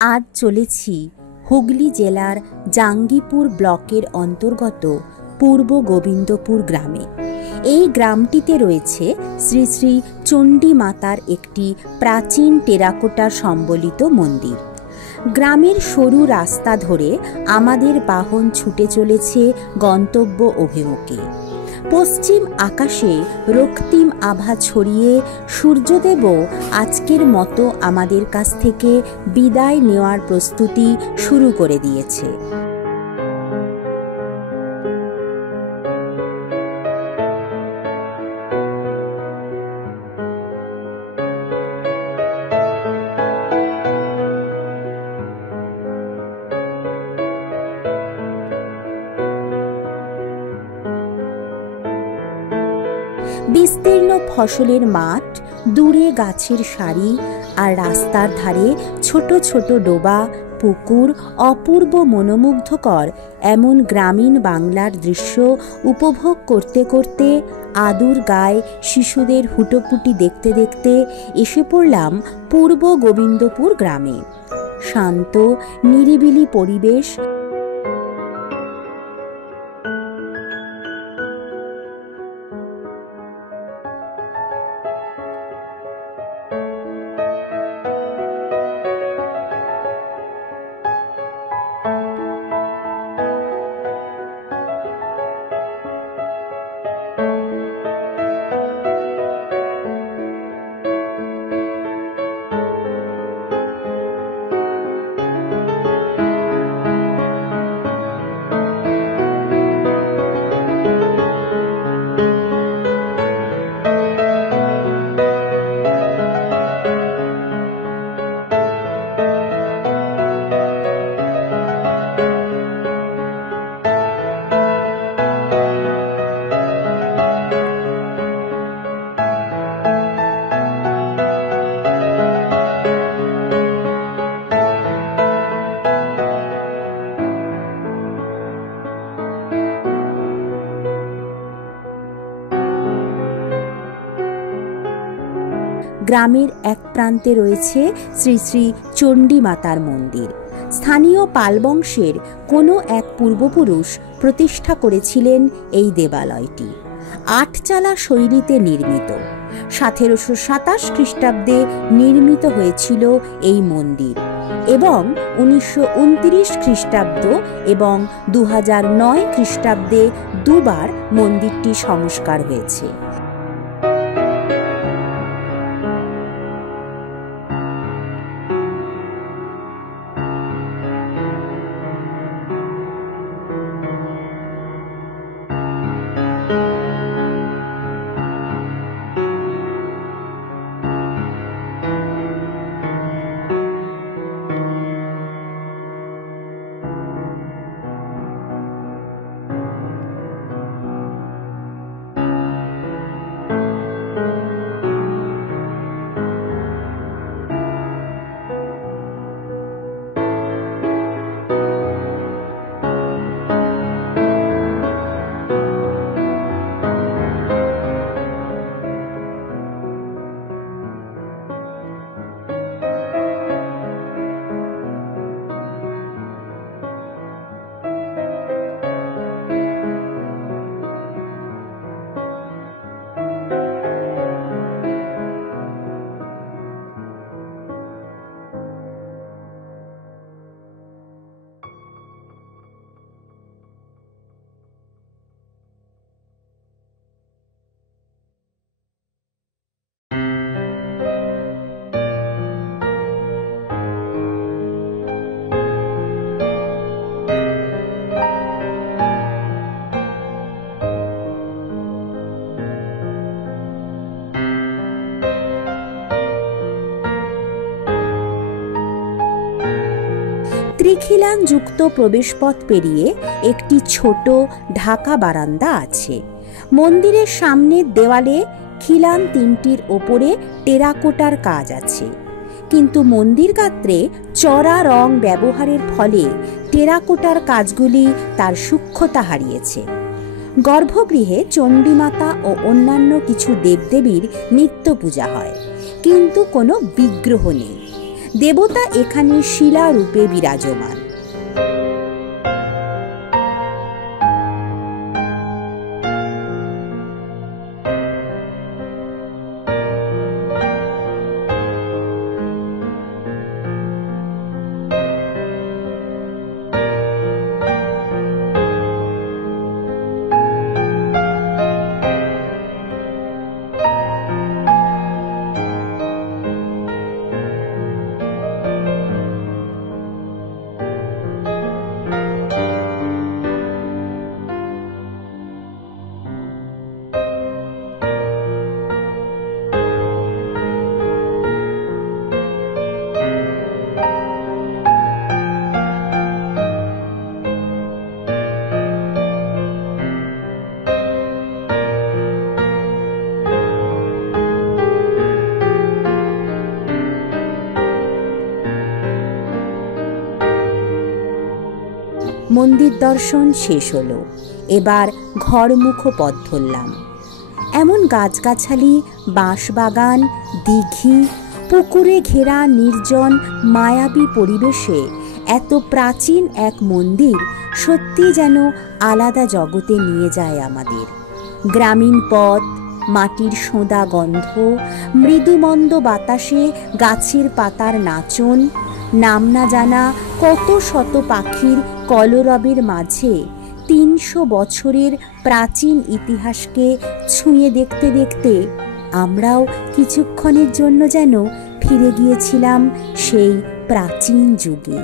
আজ চলেছি হুগলি জেলার জাঙ্গিপুর ব্লকের অন্তর্গত পূর্ব গোবিন্দপুর গ্রামে। এই গ্রামটিতে রয়েছে শ্রী শ্রী চণ্ডী মাতার একটি প্রাচীন টেরাকোটা সম্বলিত মন্দির। গ্রামের সরু রাস্তা ধরে আমাদের বাহন ছুটে চলেছে গন্তব্য অভিমুখে। পশ্চিম আকাশে রক্তিম আভা ছড়িয়ে সূর্যদেবও আজকের মতো আমাদের কাছ থেকে বিদায় নেওয়ার প্রস্তুতি শুরু করে দিয়েছে। বিস্তীর্ণ ফসলের মাঠ, দূরে গাছের সারি, আর রাস্তার ধারে ছোট ছোট ডোবা, পুকুর, অপূর্ব মনোমুগ্ধকর এমন গ্রামীণ বাংলার দৃশ্য উপভোগ করতে করতে আদুর গায়ে শিশুদের হুটোপুটি দেখতে দেখতে এসে পড়লাম পূর্ব গোবিন্দপুর গ্রামে। শান্ত নিরিবিলি পরিবেশ, গ্রামের এক প্রান্তে রয়েছে শ্রী শ্রী চণ্ডী মাতার মন্দির। স্থানীয় পাল বংশের কোনো এক পূর্বপুরুষ প্রতিষ্ঠা করেছিলেন এই দেবালয়টি। আটচালা শৈলীতে নির্মিত। 1727 খ্রিস্টাব্দে নির্মিত হয়েছিল এই মন্দির এবং 1929 খ্রিস্টাব্দ এবং 2009 খ্রিস্টাব্দে দুবার মন্দিরটি সংস্কার হয়েছে। ত্রিখিলান যুক্ত প্রবেশপথ পেরিয়ে একটি ছোট ঢাকা বারান্দা আছে। মন্দিরের সামনের দেওয়ালে খিলান তিনটির ওপরে টেরাকোটার কাজ আছে, কিন্তু মন্দির গাত্রে চড়া রং ব্যবহারের ফলে টেরাকোটার কাজগুলি তার সূক্ষ্মতা হারিয়েছে। গর্ভগৃহে চণ্ডীমাতা ও অন্যান্য কিছু দেবদেবীর নিত্য পূজা হয়, কিন্তু কোনো বিগ্রহ নেই। দেবতা এখানে শিলারূপে বিরাজমান। মন্দির দর্শন শেষ হলো, এবার ঘরমুখ পথ ধরলাম। এমন গাছগাছালি, বাঁশবাগান, দিঘি, পুকুরে ঘেরা নির্জন মায়াবী পরিবেশে এত প্রাচীন এক মন্দির সত্যি যেন আলাদা জগতে নিয়ে যায় আমাদের। গ্রামীণ পথ, মাটির সোঁদা গন্ধ, মৃদুমন্দ বাতাসে গাছের পাতার নাচন, নাম না জানা কত শত পাখির কলরবের মাঝে ৩০০ বছরের প্রাচীন ইতিহাসকে ছুঁয়ে দেখতে দেখতে আমরাও কিছুক্ষণের জন্য যেন ফিরে গিয়েছিলাম সেই প্রাচীন যুগে।